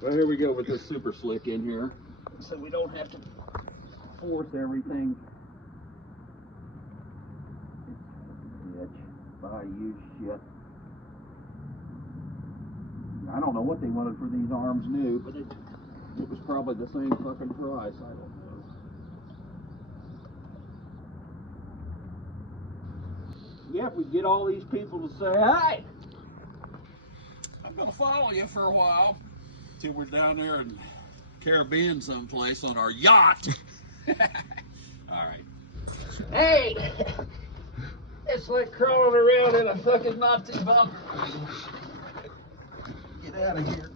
Well, here we go with this super slick in here, so we don't have to force everything. Bitch, buy used shit. I don't know what they wanted for these arms new, but it was probably the same fucking price. I don't know. Yeah, if we get all these people to say, hey, I'm gonna follow you for a while till we're down there in Caribbean someplace on our yacht. All right. Hey, it's like crawling around in a fucking Nazi bunker. Get out of here.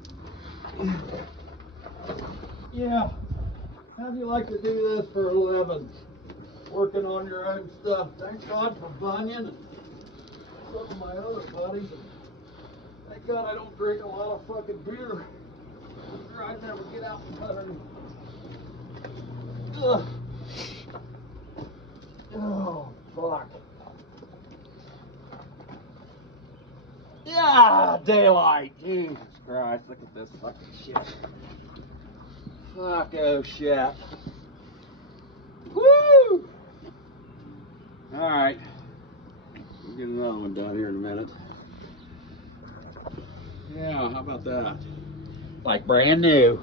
Yeah. How'd you like to do this for a living? Working on your own stuff. Thank God for Bunyan and some of my other buddies. Thank God I don't drink a lot of fucking beer. I'd never get out and cut any. Ugh. Oh, fuck. Yeah, daylight. Jesus Christ, look at this fucking shit. Fuck, oh shit. Woo! Alright. We'll get another one done here in a minute. Yeah, how about that? Like brand new.